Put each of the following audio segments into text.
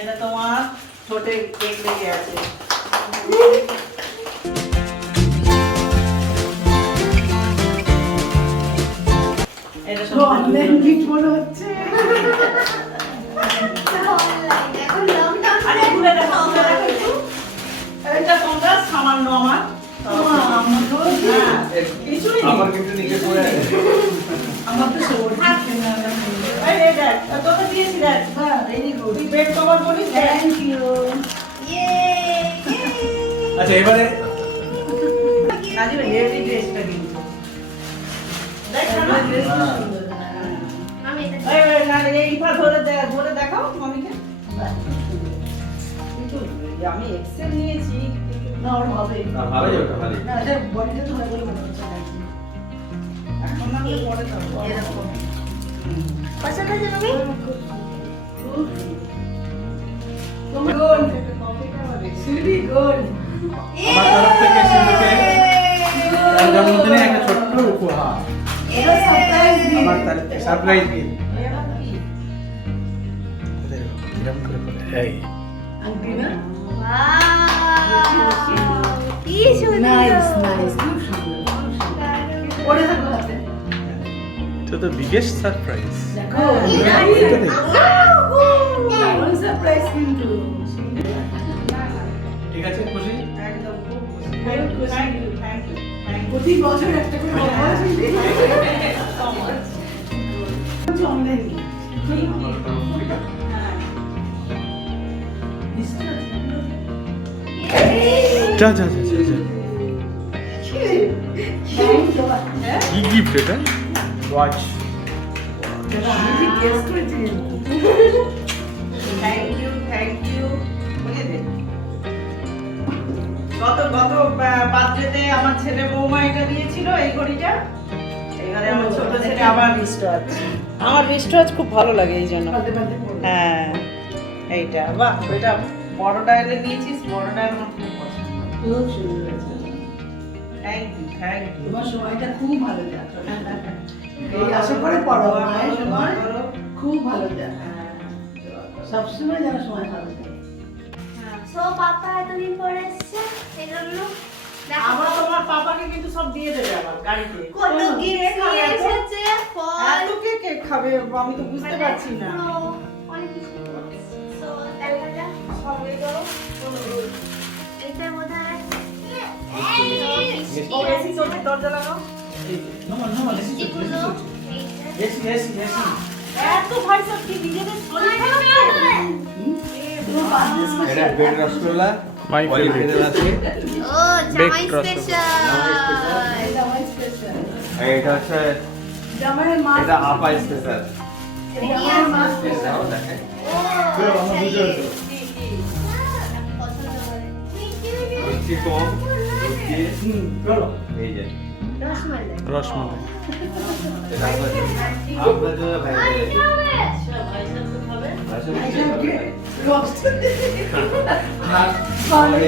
এটা তোমার ছোটে কেক লেগে আছে। এটা সব অনলাইন গিফট মনে হচ্ছে। আরে খুলে দেখো, খুলে দেখো একটু। এটা তোমরা সামান্য আমার কিছুই নেই। আমার কিন্তু নিচে পড়ে আছে। আমার তো শোর এই দেখ তোকে দিয়েছি দেখ। হ্যাঁ ভেরি গুড। তুই বেড কভার বলিস। Thank you. আচ্ছা এবারে কাজী হেভি ড্রেসটা কিন্তু দেখ না ড্রেস সুন্দর। আমি এটা এই না এই পা ধরে দেখাও মামিকে। কিন্তু আমি এক্সেল নিয়েছি না ওর হবে না ভালো ওটা ভালো। না এটা বডিটা তো হয় বলে মনে হচ্ছে না এখন না পরে তো এরকম পছন্দ হয়েছে মামি? তোমার গোল সুইটি গোল আমার তরফ থেকে সিন্ধুকে তার জন্মদিনে একটা ছোট্ট উপহার। এটা সারপ্রাইজ দিই আমার তার সারপ্রাইজ গিফট। এটা কি কিরম করে বলে এই আংটি না ওয়াও কি সুন্দর নাইস নাইস খুব সুন্দর পরে থাকো হাতে তো তো বিগেস্ট সারপ্রাইজ। দেখো কোন সারপ্রাইজ কিন্তু ঠিক আছে খুশি? একদম খুব খুশি থ্যাংক ইউ থ্যাংক ইউ প্রতি বছর একটা করে উপহার দিই সো মাচ অনলাইন আমার তরফ থেকে যা যা যা যা কি গিফট এটা? ওয়াচ। গত বার্থডেতে আমার ছেলে বৌমা এটা দিয়েছিল এই ঘড়িটা। এবারে আমার ছোট ছেলে আবার রিস্টওয়াচ। আমার রিস্টওয়াচ খুব ভালো লাগে এই জন্য। হ্যাঁ এইটা বাহ এটা বড় ডায়ালে নিয়েছিস বড় ডায়াল আমার খুব পছন্দ। খুব সুন্দর হয়েছে। Thank you thank you. তোমার সময়টা খুব ভালো যায় এই আশা করে পড়ো মায়ের সময় খুব ভালো যায় সবসময় যেন সময় ভালো যায় সো পাপা এতদিন পরে এসেছে সেজন্য আবার তোমার পাপাকে কিন্তু সব দিয়ে দেবে আবার গাড়িতে। কত গিফট নিয়ে এসেছে ফল এত কে কেক খাবে আমি তো বুঝতে পারছি না। অনেক কিছু সো দেখা যাক সব হয়ে গেল। এটা বোধহয় ও এসি চলছে দরজা লাগাও। মিষ্টিগুলো এসি এসি এসি। এত ভাই সব কি নিজেদের শরীর খারাপ করে? এটা বেড রসগোল্লা মাই ফেভারিট আছে। ও জামাই Baked রসগোল্লা। স্পেশাল এটা আমার স্পেশাল এটা হচ্ছে জামাইয়ের মা এটা আপা স্পেশাল। এটা আমার মা স্পেশাল এটাও দেখেন। ও আমার বুঝে হতো। কি কি পছন্দ করে মিষ্টি কম দুধ দিয়ে এই যে রসমালাই রসমালাই এটা আপনার জন্য ভাই সব ভাই সব তো খাবে।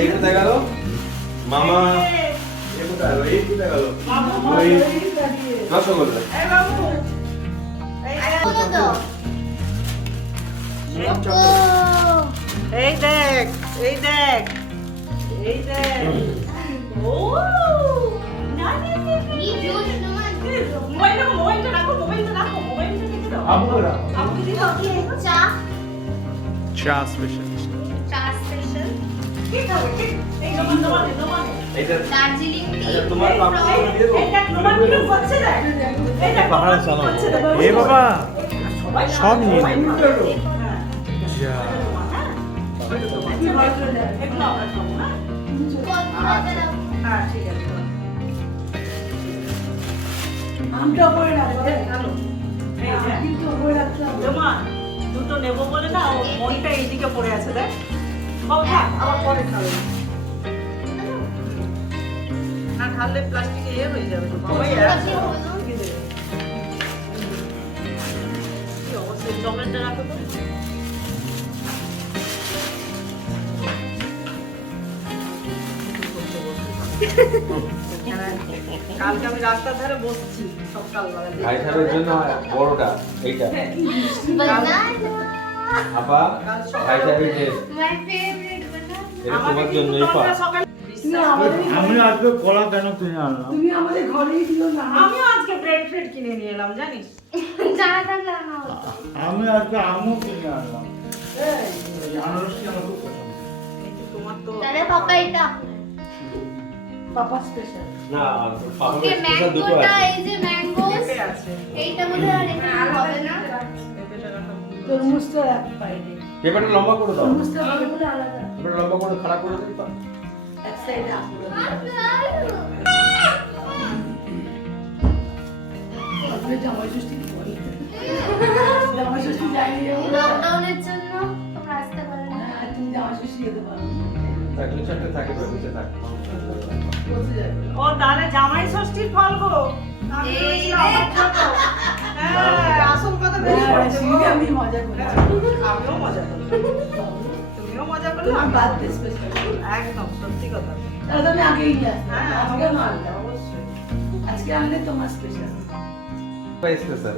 এই কোথায় গেল মামা? এই কোথায় গেল? এই কোথায় গেল? ওই রসগোল্লা। এই বাবু বলো তো ও এই দেখ এই দেখ এই দেখ ও না না না কি জোশ তোমার মোবাইলটা রাখো মোবাইলটা রেখে দাও। আবু রাখো। আপনি দিও কি চা চা স্পেশাল চা স্পেশাল কি খাবে কি এই নমান এইটা দার্জিলিং টি আচ্ছা, তোমার পাপা দিয়ে দেবো। এই দেখ নমান কি করছে দেখ এই দেখ পাহাড়ে চালাবো করছে দেখ এ বাবা সবাই সব নিয়ে নেবে হ্যাঁ যা এগুলো আমরা খাবো না হ্যাঁ ঠিক আছে আমটা করে রাখো ভালো এই যে কিন্তু করে রাখতে হবে জমা দুটো নেবো বলে না ও মনটা এইদিকে পড়ে আছে দেখ বাবু থাক আবার পরে খাবে না ঢাললে প্লাস্টিকে ইয়ে হয়ে যাবে তো বাবাই আছে কি অবস্থা চকলেটটা রাখো তো কাল কালকে আমি রাস্তার ধারে বসছি সকালবেলা ভাই সাহেবের জন্য বড়টা এইটা banana আপা ভাই সাহেবের ড্রেস my favorite banana এটা তোমার জন্যই পা তুমি আমাদের আমি আজকে কলা কেন কিনে আনলাম? তুমি আমাদের ঘরেই দিও না। আমিও আজকে ব্রেড ফ্রেড কিনে নিয়ে এলাম জানিস জানা থাকলে আনা হতো আমি আজকে আমও কিনে আনলাম। এই আনারসটি আমার খুব পছন্দ। কিন্তু তোমার তো তাহলে পাপা এটা পাপা স্পেশাল। না পাপা ওকে স্পেশাল দুটো ম্যাঙ্গোটা আছে এই যে ম্যাঙ্গোস পেঁপে আছে এইটা মধ্যে আর এখানে হবে না পেঁপেটা রাখা ভুল হয়েছে। তরমুজটা রাখ বাইরে। পেপারটা লম্বা করে দাও তরমুজটা পুরো আলাদা। পেপারটা লম্বা করে খারাপ করে দিই পা এক সাইডে আসবে। আপনি জামাই ষষ্ঠী কি বলেন? জামাই ষষ্ঠী যাইনি যাবো। লকডাউনের জন্য তোমরা আসতে পারো না হ্যাঁ, তুমি জামাই ষষ্ঠী যেতে পারো। থাকলে চারটে থাকে নিচে থাকে বসে যাবে। ও তাহলে জামাই ষষ্ঠীর ফল গো আমি এই ভেবেছিলাম আমার ছোট। হ্যাঁ আসল কথা বেশি হ্যাঁ, পড়েছে গো। শিবকে আমি মজা করেছি। আমিও মজা করলাম তুমিও মজা করলে তোমার আমি বার্থডে স্পেশাল। একদম সত্যি কথা তাহলে তো আমি আগেই নিয়ে আসতাম। হ্যাঁ আজকে না আনলাম। অবশ্যই আজকে আনলে তোমার স্পেশাল। স্পেশাল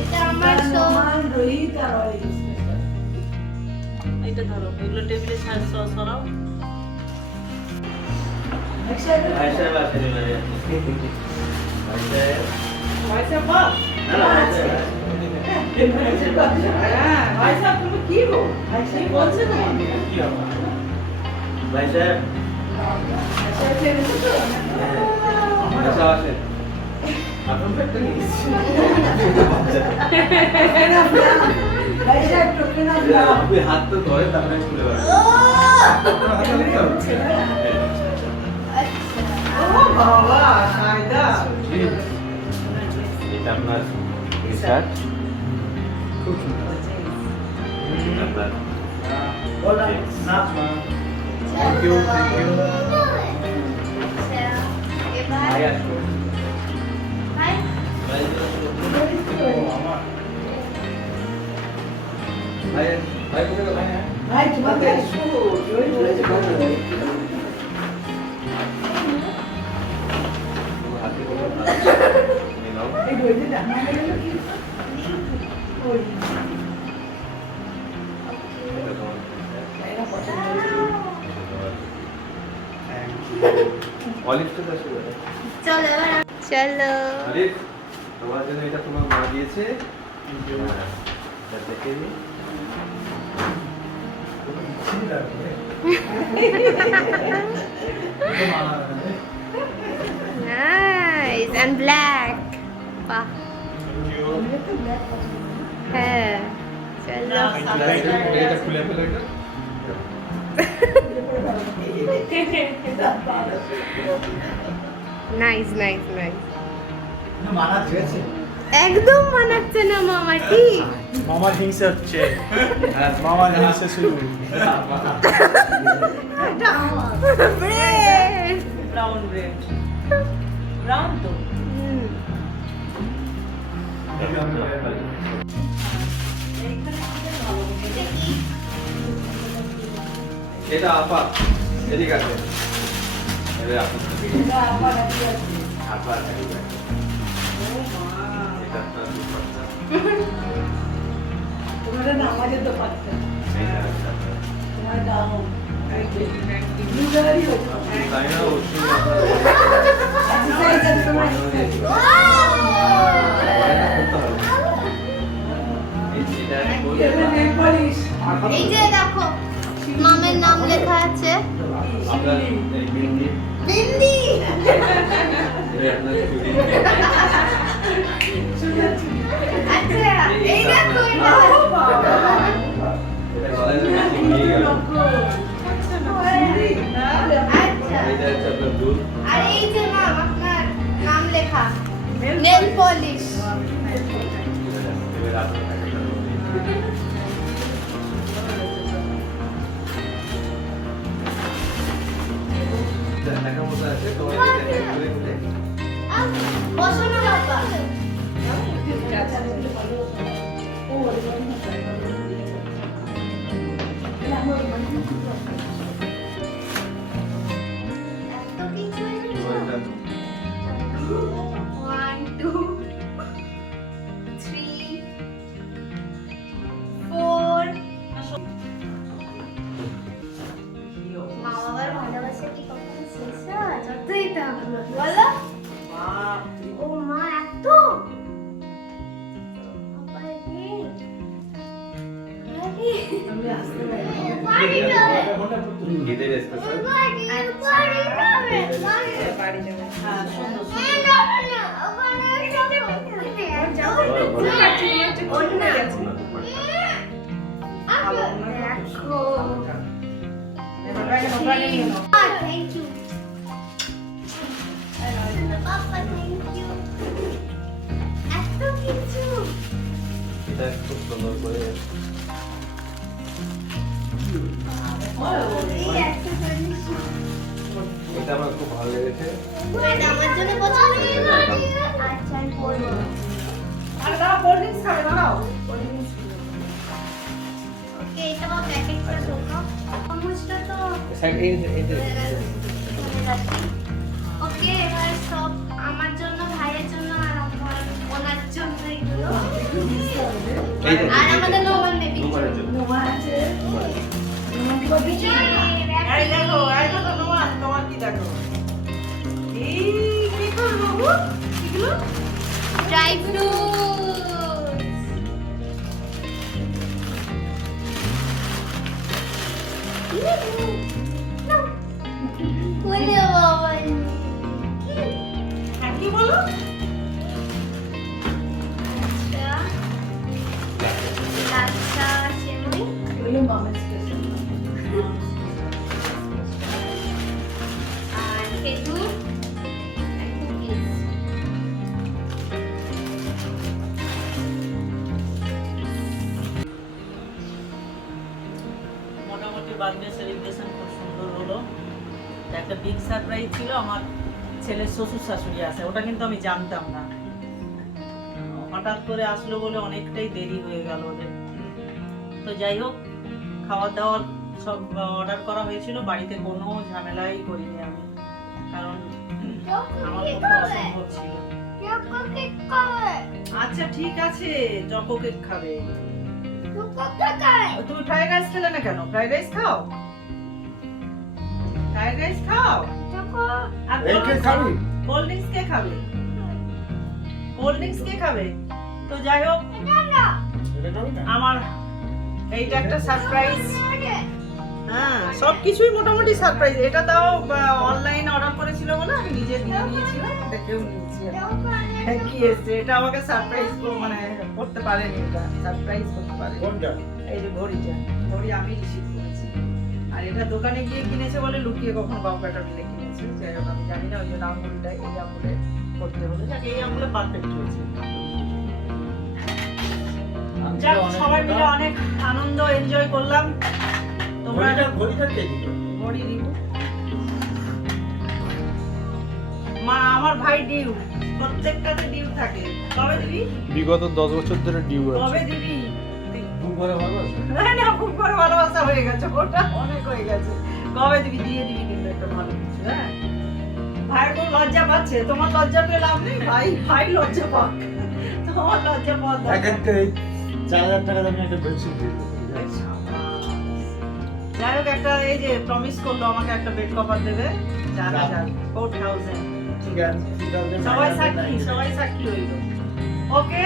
এটা আমার তো আমার রোহিত আর অরিক স্পেশাল। এইটা ধরো এগুলো টেবিলে সরাও এক সাইডে ভাই সাহেব আসেনি ভাই ভাই সাহেব পয়সা পাও না না ভাই সাহেব হ্যাঁ ভাই সাহেব তুমি কি গো সেই বলছে না কি হবে ভাই সাহেব সাইডে এনেছো তো আমার সাহেব আসেন আপনার ব্যাগটা নিয়ে এসেছি ভাই সাহেব টোকেন আপনার আপনি হাত তো ধরে তারপরে খুলে পারবেন ও বাবা কায়দা এটা আপনার টি-শার্ট খুব সুন্দর। আপনার ওটা না মা। Thank you, thank you. এবার ভাই আসুন ভাই ভাই ও, আমার। ভাই ভাই কোথায় গেল? ভাই তোমাকে রোহিত রয়েছে কত রোহিত হাতে করে নাও এই রোহিতের ডানা গেল কি ওই এটা তোমার এটা পছন্দ হয়েছে অলিভটা দাও শুরু চলো এবার চলো অলিভ তোমার জন্য এটা তোমার মা দিয়েছে হ্যাঁ, এটা দেখে নি ছিঁড়ে রাখবে। নাইস এন্ড ব্ল্যাক বাহ আমি তো ব্ল্যাক পছন্দ হ্যাঁ চলো এটা খুলে ফেলো এটা নাইস নাইস নাইস না, মানা দিয়েছে। একদম মানাচ্ছে না মামা ঠিক মামার হিংসা হচ্ছে মামার হিংসা শুরু ব্রেড ব্রাউন ব্রেড ব্রাউন তো এটা আপা এদিকে আছে এবার আপা এটা আবার আছে আপা এদিকে আছে এটা আপনার দুপাট্টা তোমরা নামাজে তো পারতে এইটা আছে আপনার। তোমার দাম ব্লু কালারই হতো তাই না অবশ্যই আপনার এক্সারসাইজ আছে তোমার এটা করতে হবে এটা এটা নেল পলিশ এই যে দেখো মামের নাম লেখা আছে আপনার এই বিন্দি বিন্দি এটা আপনার চুড়ি আচ্ছা এই দেখো এটা এটা গলায় বেশি নিয়ে গেল আচ্ছা এটা হচ্ছে আপনার দুধ আর এই যে মাম আপনার নাম লেখা নেল পলিশ এবার আপনি একটা দেখার মতো আছে তোমার ঘুরে ঘুরে বসো না বাবা এত কিছু এটা আমি আসতে পারি ঈদের স্পেশাল বাড়ি যাবে। হ্যাঁ, সুন্দর, এবার ব্যাগে নাও, ব্যাগে নিয়ে নাও। Thank you. Papa, thank you. এত কিছু। এটা খুব সুন্দর করে এই accessories। এটা আমার খুব ভালো লেগেছে। এটা আমার জন্য পছন্দ। আচ্ছা, আমি পরবো। আরে দাঁড়াও, কোল্ড ড্রিঙ্কস খাবে, দাঁড়াও। ওকে, এটা আমার প্যাকেটটা ঢোকাও। চামচটা তো সাইড এই ওকে, এবার সব আমার জন্য, ভাইয়ের জন্য আর আমার ওনার জন্য এগুলো। আর আমাদের নোমান বেবি নোমানের জন্য নোমা আছে এই দেখো, নোমান, তোমার কি দেখো? এই, কি করবো বাবু? এগুলো? Dry fruits. বলে বাবা হ্যাঁ, কি বলো? লাচ্ছা সেমই এগুলো মামের স্পেশাল আর খেজুর আর কুকিজ। মোটামুটি বার্থডে সেলিব্রেশন খুব সুন্দর হলো। একটা বিগ সারপ্রাইজ ছিল, আমার ছেলের শ্বশুর শাশুড়ি আছে, ওটা কিন্তু আমি জানতাম না। হঠাৎ করে আসলো বলে অনেকটাই দেরি হয়ে গেল ওদের। তো যাই হোক, খাওয়ার দাওয়ার সব অর্ডার করা হয়েছিল, বাড়িতে কোনো ঝামেলাই করিনি আমি, কারণ আমার পক্ষে অসম্ভব ছিল। আচ্ছা ঠিক আছে, চকো কেক খাবে। তুমি ফ্রাইড রাইস খেলে না কেন? ফ্রাইড রাইস খাও, ফ্রাইড রাইস খাও। আর এই কেক খাবি? কোল্ড ড্রিঙ্কস কে খাবে? কোল্ড ড্রিঙ্কস কে খাবে? তো যাই হোক, এটা খাবি না? আমার এইটা একটা সারপ্রাইজ। হ্যাঁ, সবকিছুই মোটামুটি সারপ্রাইজ। এটা তাও অনলাইনে অর্ডার করেছিল বলে আমি নিজে দিয়ে নিয়েছিলাম, দেখেও নিয়েছি। হ্যাঁ, কি এসছে এটা আমাকে সারপ্রাইজ মানে করতে পারেনি, এটা সারপ্রাইজ করতে পারে। কোনটা? এই যে ঘড়িটা, ঘড়ি আমি রিসিভ করেছি। আর এটা দোকানে গিয়ে কিনেছে বলে লুকিয়ে কখন বাবুটা মিলে কিনেছে, যাই হোক আমি জানি না। ওই জন্য আঙুলটা এই আঙুলে করতে হলো, যাকে এই আঙুলে পারফেক্ট হয়েছে। যাক, সবাই মিলে অনেক আনন্দ এনজয় করলাম। তোমরা ঘড়িটা কে দিল? ঘড়ি দিব মা, আমার ভাই ডিউ, প্রত্যেকটাতে ডিউ থাকে। কবে দিবি? বিগত 10 বছর ধরে ডিউ কবে দিবি? খুব ভালো ভালো আছে। না, খুব করে ভালোবাসা হয়ে গেছে, ওটা অনেক হয়ে গেছে। কবে দিবি? দিয়ে দিবি কিন্তু একটা ভালো কিছু। হ্যাঁ, ভাই খুব লজ্জা পাচ্ছে। তোমার লজ্জা পেয়ে লাভ নেই, ভাই লজ্জা পাক, তোমার লজ্জা পাওয়ার দরকার নেই। একেতে 4000 টাকা দামে একটা বেডশিট দিল। যাই হোক, একটা এই যে প্রমিস করলো আমাকে একটা বেড কভার দেবে 4000, 4000। ঠিক আছে, সবাই সাক্ষী হইল। ওকে,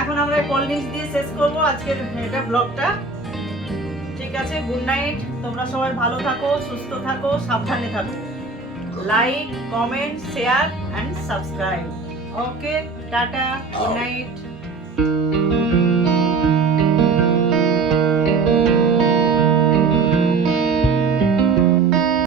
এখন আমরা কোল্ড ড্রিঙ্কস দিয়ে শেষ করবো আজকের এটা ব্লগটা। ঠিক আছে, গুড নাইট। তোমরা সবাই ভালো থাকো, সুস্থ থাকো, সাবধানে থাকো। Like, comment, share and subscribe. Okay, টাটা, গুড নাইট।